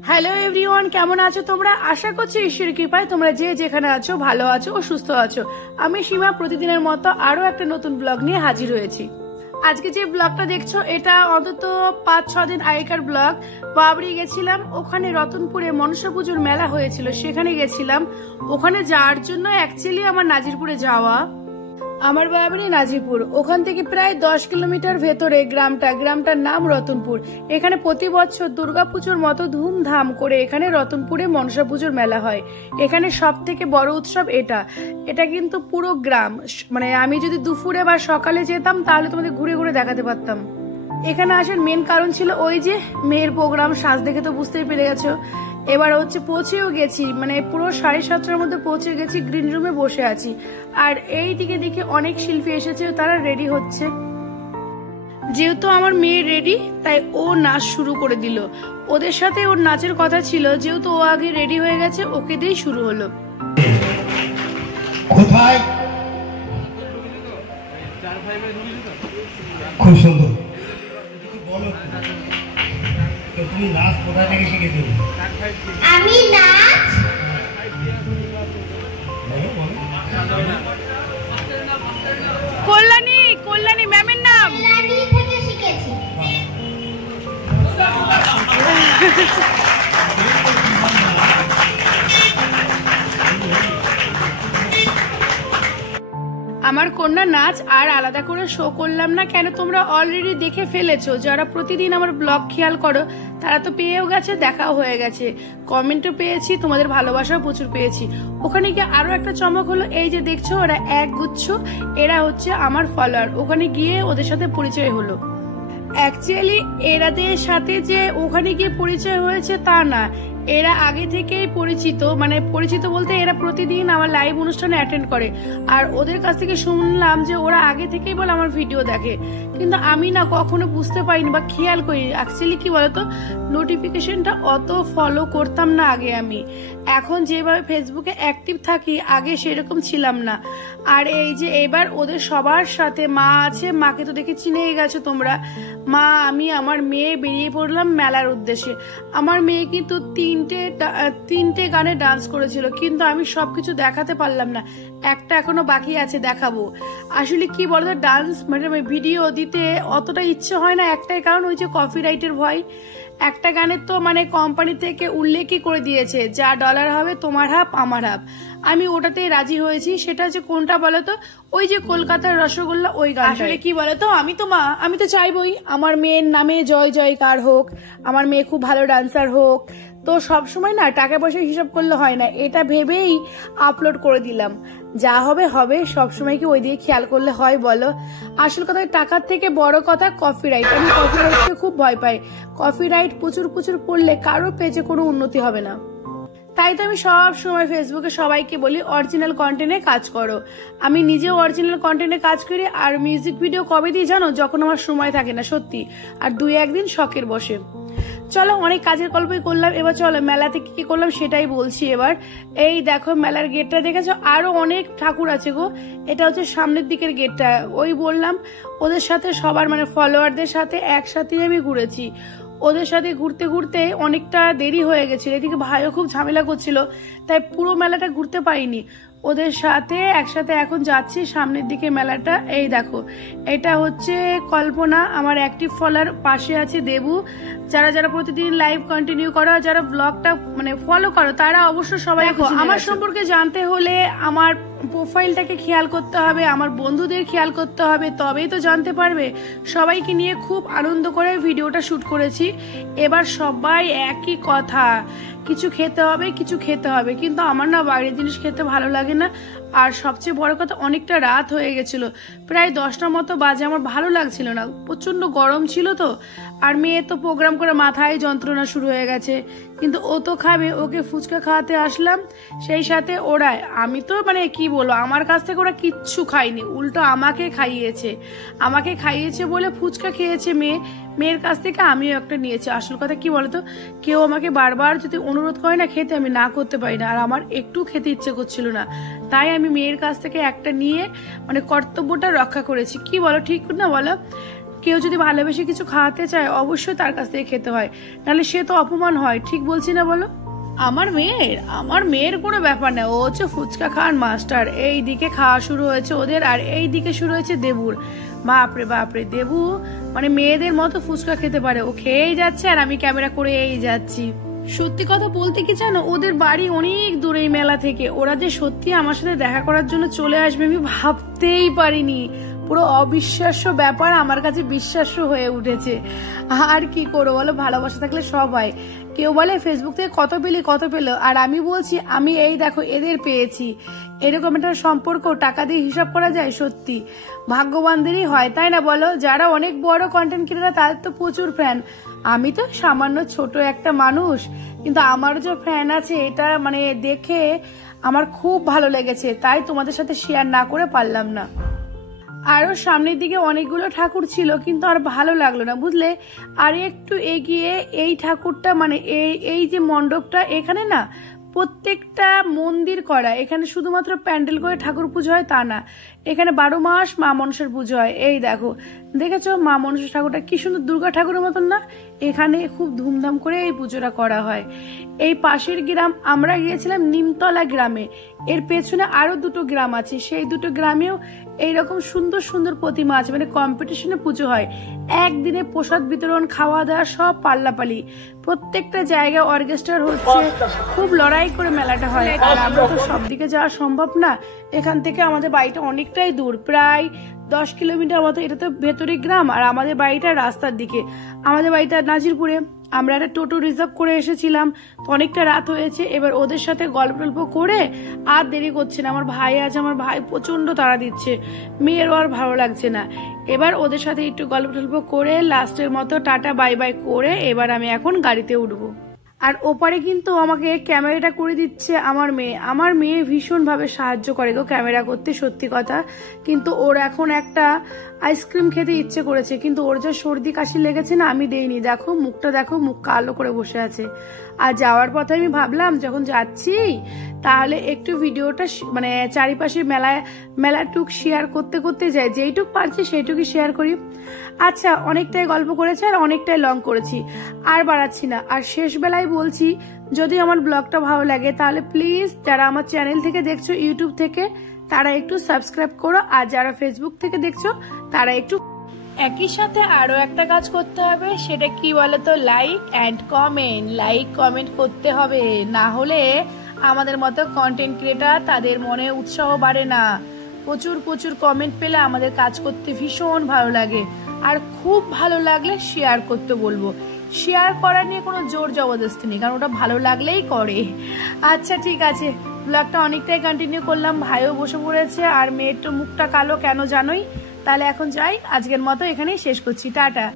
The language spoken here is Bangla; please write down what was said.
হ্যালো এভরিওয়ান, কেমন আছো তোমরা? আশা করছি ঈশ্বরের কৃপায় তোমরা যে যেখানে আছো ভালো আছো ও সুস্থ আছো। আমি সীমা প্রতিদিনের মতো আরো একটা নতুন ব্লগ নিয়ে হাজির হয়েছি। আজকে যে ব্লগটা দেখছো এটা অন্তত 5-6 দিন আগেকার ব্লগ। বাবরি গেছিলাম, ওখানে রতনপুরে মনসা পুজোর মেলা হয়েছিল, সেখানে গেছিলাম। ওখানে যাওয়ার জন্য অ্যাকচুয়ালি আমার নাজিরপুরে যাওয়া। আমার বাড়ি নাজিরপুর, ওখান থেকে প্রায় 10 কিলোমিটার ভেতরে গ্রামটার নাম রতনপুর। এখানে প্রতি বছর দুর্গাপুজোর মতো ধুমধাম করে এখানে রতনপুরে মনসা পুজোর মেলা হয়। এখানে সব থেকে বড় উৎসব এটা কিন্তু পুরো গ্রাম, মানে আমি যদি দুপুরে বা সকালে যেতাম তাহলে তোমাদের ঘুরে ঘুরে দেখাতে পারতাম। এখানে আসার মেন কারণ ছিল ওই যে মেয়ের প্রোগ্রাম, সাজ দেখে তো বুঝতেই পেরে গেছো। এবার হচ্ছে পৌঁছেও গেছি, মানে পুরো 7:30টার মধ্যে পৌঁছে গেছি, গ্রিন রুমে বসে আছি। আর এই দিকে দিকে অনেক শিল্পী এসেছে, তারা রেডি হচ্ছে। যেহেতু আমার মেয়ে রেডি তাই ও নাচ শুরু করে দিল। ওদের সাথে ওর নাচের কথা ছিল, যেহেতু ও আগে রেডি হয়ে গেছে ওকে দিয়েই শুরু হলো। খুব সুন্দর। তুমি নাচ কোথা থেকে শিখেছো? আমি নাচ কল্যাণী ম্যামের নাম কল্যাণী থেকে শিখেছি। আমার কন্যা নাচ আর আলাদা করে শো করলাম না কেন, তোমরা অলরেডি দেখে ফেলেছো। যারা প্রতিদিন আমার ব্লগ খেয়াল করো তারা তো পেয়েও গেছে, দেখাও হয়ে গেছে, কমেন্টও পেয়েছি, তোমাদের ভালোবাসাও প্রচুর পেয়েছি। ওখানে গিয়ে আরো একটা চমক হলো, এই যে দেখছো ওরা একগুচ্ছ, এরা হচ্ছে আমার ফলোয়ার। ওখানে গিয়ে ওদের সাথে পরিচয় হলো। অ্যাকচুয়ালি এরাদের সাথে যে ওখানে গিয়ে পরিচয় হয়েছে তা না, এরা আগে থেকেই পরিচিত, মানে পরিচিত বলতে এরা প্রতিদিন আমার লাইভ অনুষ্ঠানে অ্যাটেন্ড করে। আর ওদের কাছ থেকে শুনলাম যে ওরা আগে থেকেই বলে আমার ভিডিও দেখে, কিন্তু আমি না কখনো বুঝতে পারিনি বা খেয়াল করিনি। অ্যাকচুয়ালি কি বলতো, নোটিফিকেশনটা অত ফলো করতাম না আগে আমি। এখন যেভাবে ফেসবুকে অ্যাক্টিভ থাকি আগে সেরকম ছিলাম না। আর এই যে এবার ওদের সবার সাথে মা আছে, মাকে তো দেখে চিনেই গেছো তোমরা। মা, আমি, আমার মেয়ে বেরিয়ে পড়লাম মেলার উদ্দেশ্যে। আমার মেয়ে কিন্তু তিনটে গানে ডান্স করেছিল, কিন্তু আমি সবকিছু দেখাতে পারলাম না, একটা এখনো বাকি আছে, দেখাবো। আসলে কি বলতো, ডান্স মানে ভিডিও দিতে অতটা ইচ্ছে হয় না, একটাই কারণ ওই যে কপিরাইটের ভয়। একটা গানের তো মানে কোম্পানি থেকে উল্লেখই করে দিয়েছে, যা ডলার হবে তোমার হাফ আমার হাফ। আমি ওটাতেই রাজি হয়েছি। সেটা হচ্ছে কোনটা বলতো, ওই যে কলকাতার রসগোল্লা, ওই গান। আসলে কি বলতো, আমি তো চাইবই আমার মেয়ের নামে জয় জয়কার হোক, আমার মেয়ে খুব ভালো ডান্সার হোক। তো সবসময় না টাকা পয়সা হিসাব করলে হয় না, এটা ভেবেই আপলোড করে দিলাম। যা হবে হবে, সবসময় কি ওই দিকে খেয়াল করলে হয় বলো? আসল কথা টাকার থেকে বড় কথা কপিরাইট। আমি কপিরাইটকে খুব ভয় পাই। কপিরাইট প্রচুর পড়লে কারো পেজে কোনো উন্নতি হবে না। তাই তো আমি সব সময় ফেসবুকে সবাইকে বলি অরিজিনাল কন্টেন্টে কাজ করো। আমি নিজেও অরিজিনাল কন্টেন্টে কাজ করি। আর মিউজিক ভিডিও কবে দিই জানো? যখন আমার সময় থাকে না, সত্যি। আর 2-1 দিন শখের বসে। চলো, অনেক কাজের গল্পই করলাম, এবার চলো মেলাতে কি করলাম সেটাই বলছি। এবার এই দেখো মেলার গেটটা দেখেছো, আরো অনেক ঠাকুর আছে গো। এটা হচ্ছে সামনের দিকের গেটটা। ওই বললাম ওদের সাথে সবার মানে ফলোয়ারদের সাথে একসাথেই আমি ঘুরেছি। ওদের সাথে ঘুরতে ঘুরতে অনেকটা দেরি হয়ে গেছিল, এদিকে ভাইও খুব ঝামেলা করছিল, তাই পুরো মেলাটা ঘুরতে পারিনি। ওদের সাথে একসাথে এখন যাচ্ছি সামনের দিকে মেলাটা। এই দেখো, এটা হচ্ছে কল্পনা, আমার অ্যাক্টিভ ফলোয়ার। পাশে আছে দেবু। যারা প্রতিদিন লাইভ কন্টিনিউ করো, যারা ব্লগটা মানে ফলো করো, তারা অবশ্য সবাই আমার সম্পর্কে জানতে হলে আমার প্রোফাইলটাকে খেয়াল করতে হবে, আমার বন্ধুদের খেয়াল করতে হবে, তবেই তো জানতে পারবে। সবাইকে নিয়ে খুব আনন্দ করে ভিডিওটা শুট করেছি। এবার সবাই একই কথা, কিছু খেতে হবে, কিন্তু আমার না বাইরের জিনিস খেতে ভালো লাগে না। আর সবচেয়ে বড় কথা, অনেকটা রাত হয়ে গেছিল, প্রায় 10টার মতো বাজে। আমার ভালো লাগছিল না, প্রচন্ড গরম ছিল তো। আর মেয়ে তো প্রোগ্রাম করে মাথায় যন্ত্রণা শুরু হয়ে গেছে, কিন্তু ও তো খাবে, ওকে ফুচকা খাওয়াতে আসলাম। সেই সাথে ওরা, আমি তো মানে কি বলবো, আমার কাছ থেকে ওরা কিচ্ছু খায়নি, উল্টো আমাকে খাইয়েছে বলে ফুচকা খেয়েছে মেয়ে। মেয়ের কাছ থেকে আমিও একটা নিয়েছি। আসল কথা কি বলতো, কেউ আমাকে বারবার যদি অনুরোধ করে না খেতে, আমি না করতে পারি না, আর আমার একটু খেতে ইচ্ছে করছিল না, তাই আমি মেয়ের কাছ থেকে একটা নিয়ে মানে কর্তব্যটা রক্ষা করেছি। কি বলো, ঠিক না বলো? কেউ যদি ভালোবেসে কিছু খাওয়াতে চায় অবশ্যই তার কাছ থেকে খেতে হয়, নাহলে সে তো অপমান হয়। ঠিক বলছি না বলো? আমার মেয়ের কোনো ব্যাপার না, ও হচ্ছে ফুচকা খাওয়ার মাস্টার। এই দিকে খাওয়া শুরু হয়েছে ওদের, আর এই দিকে শুরু হয়েছে দেবুর। বাপরে বাপরে, দেবু মানে মেয়েদের মতো ফুচকা খেতে পারে, ও খেয়েই যাচ্ছে আর আমি ক্যামেরা করে এই যাচ্ছি। সত্যি কথা বলতে কি জানো, ওদের বাড়ি অনেক দূরে এই মেলা থেকে। ওরা যে সত্যি আমার সাথে দেখা করার জন্য চলে আসবে আমি ভাবতেই পারিনি। পুরো অবিশ্বাস্য ব্যাপার, আমার কাছে বিশ্বাস্য হয়ে উঠেছে। আর কি করবো বলো, ভালোবাসা থাকলে সব হয়। কেউ বলে ফেসবুক থেকে কত পেলো, আর আমি বলছি আমি এই দেখো এদের পেয়েছি। এরকম একটা সম্পর্ক টাকা দিয়ে হিসাব করা যায়? সত্যি ভাগ্যবানদেরই হয়, তাই না বলো? যারা অনেক বড় কন্টেন্ট ক্রিয়েটর তাদের তো প্রচুর ফ্যান, আমি তো সামান্য ছোট একটা মানুষ, কিন্তু আমার যে ফ্যান আছে এটা মানে দেখে আমার খুব ভালো লেগেছে, তাই তোমাদের সাথে শেয়ার না করে পারলাম না। আরো সামনের দিকে অনেকগুলো ঠাকুর ছিল, কিন্তু আর ভালো লাগলো না, বুঝলে? আর একটু এগিয়ে এই ঠাকুরটা মানে এই যে মণ্ডপটা, এখানে না প্রত্যেকটা মন্দির করা, এখানে শুধুমাত্র প্যান্ডেল করে ঠাকুর পুজো হয় তা না, এখানে 12 মাস মা মনসার পুজো হয়। এই দেখো, দেখেছো মা মনসা ঠাকুরটা কি সুন্দর, দুর্গা ঠাকুরের মতন না? এখানে খুব ধুমধাম করে এই পুজোটা করা হয়। এই পাশের গ্রাম আমরা গিয়েছিলাম নিমতলা গ্রামে, এর পেছনে আরো 2টো গ্রাম আছে, সেই 2টো গ্রামেও এইরকম সুন্দর সুন্দর প্রতিমা আছে, মানে কম্পিটিশনে পুজো হয়। একদিনে প্রসাদ বিতরণ, খাওয়া দাওয়া সব পাল্লাপালি, প্রত্যেকটা জায়গায় অর্কেস্ট্রা হচ্ছে, খুব লড়াই করে মেলাটা হয়। আর আমরা তো সব দিকে যাওয়া সম্ভব না, এখান থেকে আমাদের বাড়িটা অনেকটাই দূর, প্রায় 10 কিলোমিটার মতো। এটা তো ভেতরে গ্রাম, আর আমাদের বাড়িটা রাস্তার দিকে। আমাদের বাড়িটা নাজিরপুরে। আমরা একটা টোটো রিজার্ভ করে এসেছিলাম, তো অনেকটা রাত হয়েছে। এবার ওদের সাথে গল্প টল্প করে আর দেরি করছে না, আমার ভাই আছে, আমার ভাই প্রচন্ড তাড়া দিচ্ছে, মেয়েরও আর ভালো লাগছে না। এবার ওদের সাথে একটু গল্প টল্প করে লাস্টের মতো টাটা বাই বাই করে এবার আমি এখন গাড়িতে উঠবো। আর ওপারে কিন্তু আমাকে ক্যামেরাটা করে দিচ্ছে আমার মেয়ে ভীষণ ভাবে সাহায্য করে গো ক্যামেরা করতে, সত্যি কথা। কিন্তু ওর এখন একটা আইসক্রিম খেতে ইচ্ছে করেছে, কিন্তু ওর যে সর্দি কাশি লেগেছে না, আমি দেইনি। দেখো মুখটা, দেখো মুখ কালো করে বসে আছে। আর যাওয়ার পথে আমি ভাবলাম যখন যাচ্ছি তাহলে একটু ভিডিওটা মানে চারিপাশে মেলাটুক শেয়ার করতে করতে যাই, যেইটুক পারছি সেইটুকুই শেয়ার করি। আচ্ছা, অনেকটাই গল্প করেছি আর অনেকটাই লং করেছি, আর বাড়াচ্ছি না। আর শেষ বেলায় বলছি, যদি আমার ব্লগটা ভালো লাগে তাহলে প্লিজ যারা আমার চ্যানেল থেকে দেখছো, ইউটিউব থেকে, তারা একটু সাবস্ক্রাইব করো, আর যারা ফেসবুক থেকে দেখছো তারা একটু। একই সাথে আরো একটা কাজ করতে হবে, সেটা কি বলতো, লাইক কমেন্ট করতে হবে, না হলে আমাদের মতো কন্টেন্ট ক্রিয়েটর তাদের মনে উৎসাহ বাড়ে না। প্রচুর কমেন্ট পেলে আমাদের কাজ করতে ভীষণ ভালো লাগে, আর খুব ভালো লাগলে শেয়ার করতে বলবো। শেয়ার করা নিয়ে কোনো জোর জবরদস্তি নেই, কারণ ওটা ভালো লাগলেই করে। আচ্ছা ঠিক আছে, ব্লগটা অনেকটাই কন্টিনিউ করলাম, ভাইও বসে পড়েছে, আর মেয়ের তো মুখটা কালো কেন জানোই। তাহলে এখন যাই, আজকের মতো এখানেই শেষ করছি, টাটা।